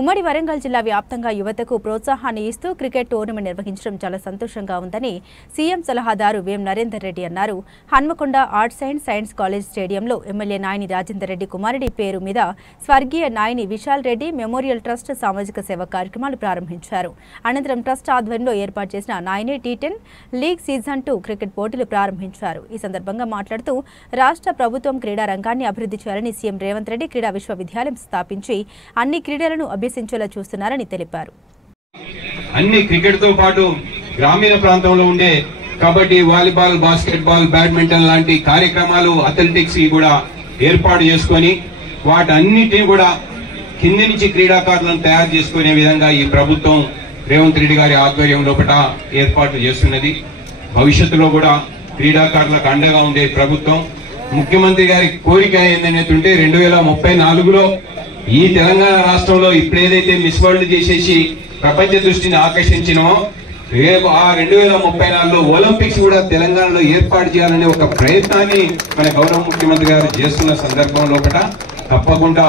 ఉమ్మడి వరంగల్ జిల్లా వ్యాప్తంగా యువతకు ప్రోత్సాహాన్ని ఇస్తూ క్రికెట్ టోర్నమెంట్ నిర్వహించడం చాలా సంతోషంగా ఉందని సీఎం సలహాదారు వేం నరేందర్ రెడ్డి అన్నారు. Hanamkonda arts and science college స్టేడియంలో ఎమ్మెల్యే నాయని రాజేందర్ రెడ్డి కుమారుడి పేరు మీద స్వర్గీయ నాయని విశాల్ రెడ్డి మెమోరియల్ ట్రస్ట్ సామాజిక సేవ కార్యక్రమాలు ప్రారంభించారు. అనంతరం ట్రస్ట్ ఆధ్వర్యంలో ఏర్పాటు చేసిన నాయని టీ10 లీగ్ సీజన్ 2 క్రికెట్ పోటీలు ప్రారంభించారు. ఈ సందర్భంగా మాట్లాడుతూ రాష్ట్ర ప్రభుత్వం క్రీడా రంగాన్ని అభివృద్ధి చేయాలని సీఎం రేవంత్ రెడ్డి క్రీడా విశ్వవిద్యాలయం స్థాపించి అన్ని క్రీడలను అభ్యసించేలా చూస్తున్నారని తెలిపారు. అన్ని క్రికెట్ తో పాటు గ్రామీణ ప్రాంతంలో ఉండే కబడ్డీ, వాలీబాల్, బాస్కెట్బాల్, బ్యాడ్మింటన్ లాంటి కార్యక్రమాలు అథ్లెటిక్స్ కూడా ఏర్పాటు చేసుకొని వాటన్నిటిని కూడా కింది నుంచి క్రీడాకారులను తయారు చేసుకునే విధంగా ఈ ప్రభుత్వం రేవంత్ రెడ్డి గారి ఆధ్వర్యం లోపల ఏర్పాట్లు చేస్తున్నది. భవిష్యత్తులో కూడా క్రీడాకారులకు అండగా ఉండే ప్రభుత్వం. ముఖ్యమంత్రి గారి కోరిక ఏంటంటే 2034లో ఈ తెలంగాణ రాష్ట్రంలో ఇప్పుడు ఏదైతే మిస్ వరల్డ్ చేసేసి ప్రపంచ దృష్టిని ఆకర్షించినో రేపు ఆ 2034లో ఒలింపిక్స్ కూడా తెలంగాణలో ఏర్పాటు చేయాలనే ఒక ప్రయత్నాన్ని మన గౌరవ ముఖ్యమంత్రి గారు చేస్తున్న సందర్భం లోపల తప్పకుండా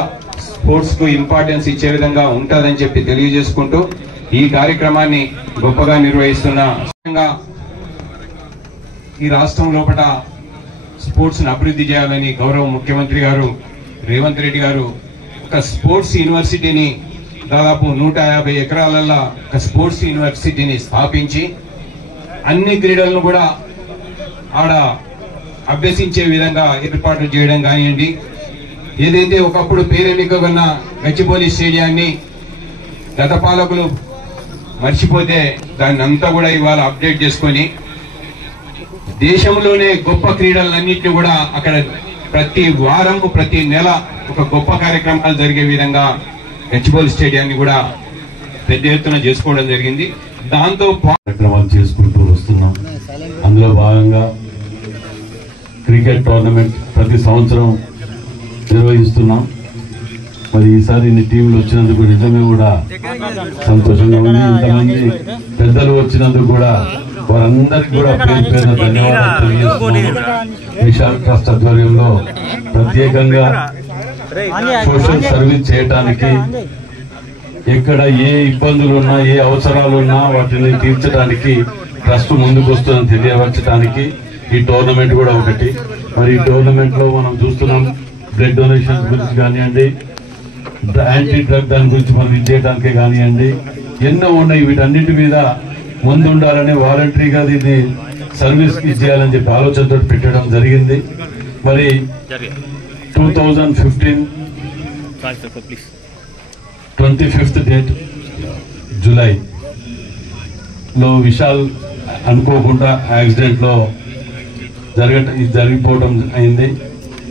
స్పోర్ట్స్ కు ఇంపార్టెన్స్ ఇచ్చే విధంగా ఉంటుందని చెప్పి తెలియజేసుకుంటూ ఈ కార్యక్రమాన్ని గొప్పగా నిర్వహిస్తున్న ఈ రాష్ట్రం లోపల స్పోర్ట్స్ ను అభివృద్ధి చేయాలని గౌరవ ముఖ్యమంత్రి గారు రేవంత్ రెడ్డి గారు ఒక స్పోర్ట్స్ యూనివర్సిటీని దాదాపు 150 ఎకరాలలో ఒక స్పోర్ట్స్ యూనివర్సిటీని స్థాపించి అన్ని క్రీడలను కూడా ఆడ అభ్యసించే విధంగా ఏర్పాట్లు చేయడం కానివ్వండి. ఏదైతే ఒకప్పుడు పేరెన్నిక ఉన్న గచ్చిబౌలి స్టేడియాన్ని గత పాలకులు మర్చిపోతే దాన్ని అంతా కూడా ఇవాళ అప్డేట్ చేసుకొని దేశంలోనే గొప్ప క్రీడలన్నింటినీ కూడా అక్కడ ప్రతి వారం ప్రతి నెల ఒక గొప్ప కార్యక్రమాలు జరిగే విధంగా గచ్చిబౌలి స్టేడియాన్ని కూడా పెద్ద ఎత్తున చేసుకోవడం జరిగింది. దాంతో కార్యక్రమాలు చేసుకుంటూ వస్తున్నాం. అందులో భాగంగా క్రికెట్ టోర్నమెంట్ ప్రతి సంవత్సరం నిర్వహిస్తున్నాం. మరి ఈసారి ఇన్ని టీంలు వచ్చినందుకు నిజంగా కూడా సంతోషంగా ఉంది. ఇంతమంది పెద్దలు వచ్చినందుకు కూడా వారందరికీ కూడా పేరు పేరున ధన్యవాదాలు తెలియజేస్తున్నాం. విశాల్ ట్రస్ట్ ఆధ్వర్యంలో ప్రత్యేకంగా సోషల్ సర్వీస్ చేయడానికి ఎక్కడ ఏ ఇబ్బందులు ఉన్నా ఏ అవసరాలు ఉన్నా వాటిని తీర్చడానికి ట్రస్ట్ ముందుకు వస్తుందని తెలియవచ్చడానికి ఈ టోర్నమెంట్ కూడా ఒకటి. మరి ఈ టోర్నమెంట్ లో మనం చూస్తున్నాం బ్లడ్ డొనేషన్ గురించి కానివ్వండి, యాంటీ డ్రగ్ దాని గురించి మనం ఇచ్చేయడానికే కానివ్వండి, ఎన్నో ఉన్నాయి. వీటన్నిటి మీద ముందుండాలని వాలంటరీగా దీన్ని సర్వీస్ ఇచ్చేయాలని చెప్పి ఆలోచనతో పెట్టడం జరిగింది. మరి 2015 25th డేట్ జూలైలో విశాల్ అనుకోకుండా యాక్సిడెంట్ లో జరిగిపోవడం అయింది.